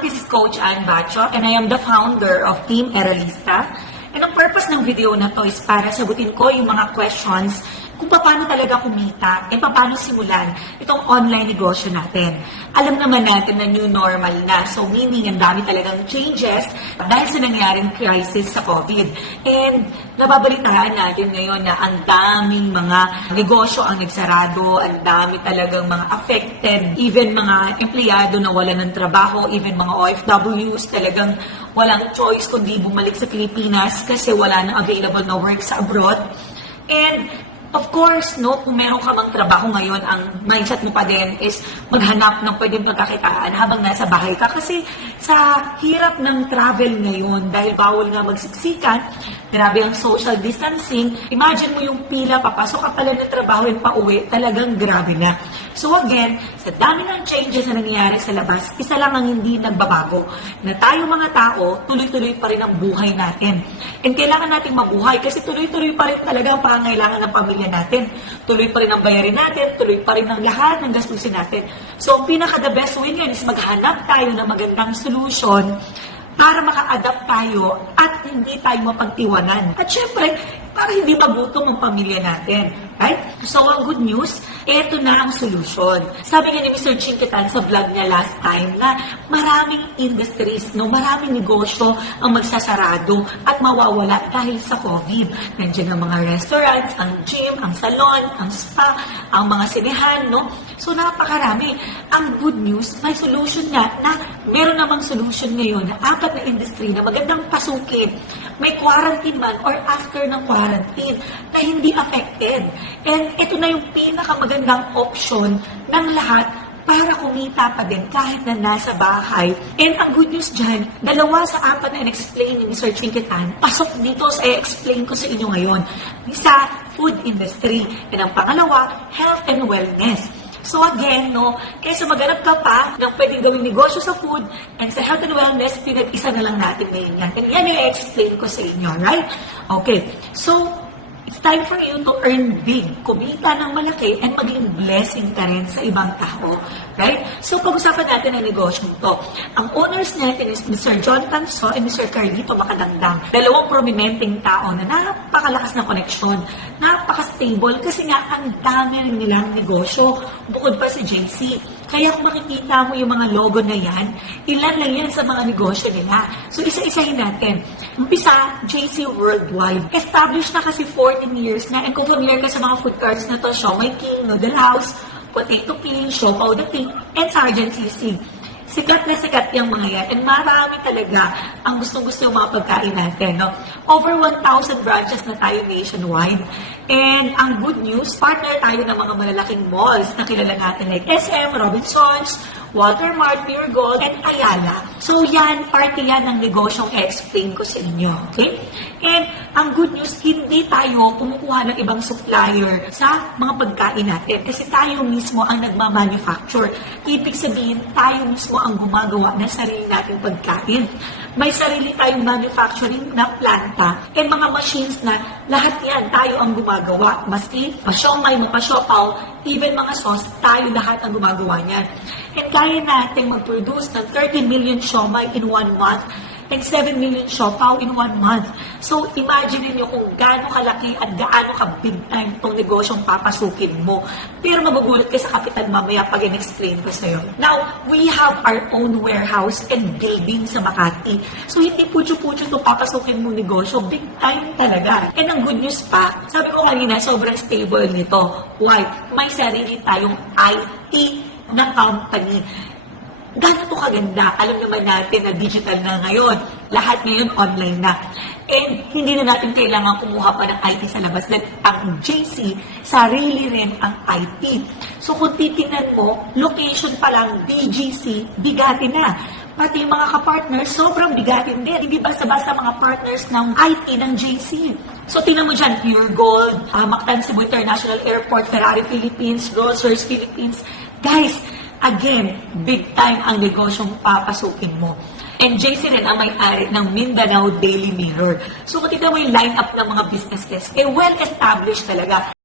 this is Coach Ann Bacho and I am the founder of Team Eralista. And ang purpose ng video na to is para sagutin ko yung mga questions kung paano talaga kumita at paano simulan itong online negosyo natin. Alam naman natin na new normal na. So meaning, ang dami talagang changes dahil sa nangyaring crisis sa COVID. And nababalitaan natin ngayon na ang daming mga negosyo ang nagsarado, ang dami talagang mga affected, even mga empleyado na wala ng trabaho, even mga OFWs talagang walang choice kundi bumalik sa Pilipinas kasi wala nang available na work sa abroad. And of course, no, kung meron ka mang trabaho ngayon, ang mindset mo pa din is maghanap ng pwedeng pagkakitaan habang nasa bahay ka. Kasi sa hirap ng travel ngayon, dahil bawal nga magsiksikan, grabe ang social distancing, imagine mo yung pila, papasok ka pala ng trabaho and pauwi, talagang grabe na. So again, sa dami ng changes na nangyayari sa labas, isa lang ang hindi nagbabago, na tayo mga tao, tuloy-tuloy pa rin ang buhay natin. And kailangan nating mabuhay kasi tuloy-tuloy pa rin talaga ang pangangailangan ng pamilya natin. Tuloy pa rin ang bayarin natin, tuloy pa rin ang lahat ng gastusin natin. So, ang pinaka-the best way ngayon is maghanap tayo ng magandang solution para maka-adapt tayo at hindi tayo mapagtiwanan. At syempre, para hindi magutom ang pamilya natin. Right? So, ang good news, eto na ang solusyon. Sabi nga ni Mr. Chinkitan sa vlog niya last time na maraming industries, no, maraming negosyo ang magsasarado at mawawala dahil sa COVID. Nandiyan ang mga restaurants, ang gym, ang salon, ang spa, ang mga sinehan, no? So, napakarami. Ang good news, may solution na meron namang solution ngayon na 4 na industry na magandang pasukin. May quarantine man or after ng quarantine na hindi affected. And ito na yung pinakamagandang option ng lahat para kumita pa din kahit na nasa bahay. And ang good news dyan, 2 sa 4 na in-explain ni Mr. Chinkitan, pasok dito sa i-explain ko sa inyo ngayon. Isa, food industry. And ang pangalawa, health and wellness. So again, no, kaysa maghanap ka pa ng pwedeng gawing negosyo sa food and sa health and wellness, pinag-isa na lang natin ngayon yan. And yan yung i-explain ko sa inyo, right? Okay, so it's time for you to earn big, kumita ng malaki, and maging blessing ka rin sa ibang tao. Right? So, pag-usapan natin ang negosyong to. Ang owners natin is Mr. Jonathan So and Mr. Carlito Macadangdang. 2 prominenteng tao na napakalakas na koneksyon, napaka-stable, kasi nga ang dami rin nilang negosyo, bukod pa si JC. Kaya kung makikita mo yung mga logo na yan, ilan lang yan sa mga negosyo nila. So, isa-isahin natin. Umpisa, JC Worldwide. Established na kasi 14 years na. And kung familiar ka sa mga food carts na to, Siomai King, Noodle House, Potato King, Siopaw the King, and Sergeant Sisig. Sikat na sikat yung mga yan. And marami talaga ang gustong-gusto yung mga pagkain natin. No? Over 1,000 branches na tayo nationwide. And ang good news, partner tayo ng mga malalaking malls na kilala natin like SM, Robinsons, Walter Mart, Pure Gold, and Ayala. So yan, parte yan ng negosyong i-explain ko sa inyo. Okay? And ang good news, hindi tayo kumukuha ng ibang supplier sa mga pagkain natin kasi tayo mismo ang nagmamanufacture. Ibig sabihin, tayo mismo ang gumagawa ng sarili nating pagkain. May sarili tayong manufacturing na planta and mga machines na lahat yan tayo ang gumagawa. Maski pa-siomai, pa-siopaw, even mga sauce, tayo lahat ang gumagawa niyan. And kaya natin mag-produce ng 30 million siomai in 1 month and 7 million siopaw in 1 month. So, imagine niyo kung gaano kalaki at gaano ka-big time itong negosyong papasukin mo. Pero magugulat ka sa kapital mamaya pag in-explain ko sa'yo. Now, we have our own warehouse and building sa Makati. So, hindi putyo-putyo itong papasukin mong negosyo. Big time talaga. And ang good news pa, sabi ko kanina, sobrang stable nito. Why? May sarili tayong IT na company. Gano'n to kaganda. Alam naman natin na digital na ngayon. Lahat ngayon online na. And hindi na natin kailangan kumuha pa ng IT sa labas. Dahil ang JC, sarili rin ang IT. So kung titingnan mo, location pa lang, BGC, bigati na. Pati yung mga kapartners, sobrang bigatin din. Hindi basta-basta mga partners ng IT ng JC. So tingnan mo dyan, Pure Gold, Mactan Cebu International Airport, Ferrari Philippines, Grocers Philippines. Guys, again, big time ang negosyong papasukin mo. And JC rin ang may-ari ng Mindanao Daily Mirror. So kung tignan mo yung line-up ng mga businesses, well-established talaga.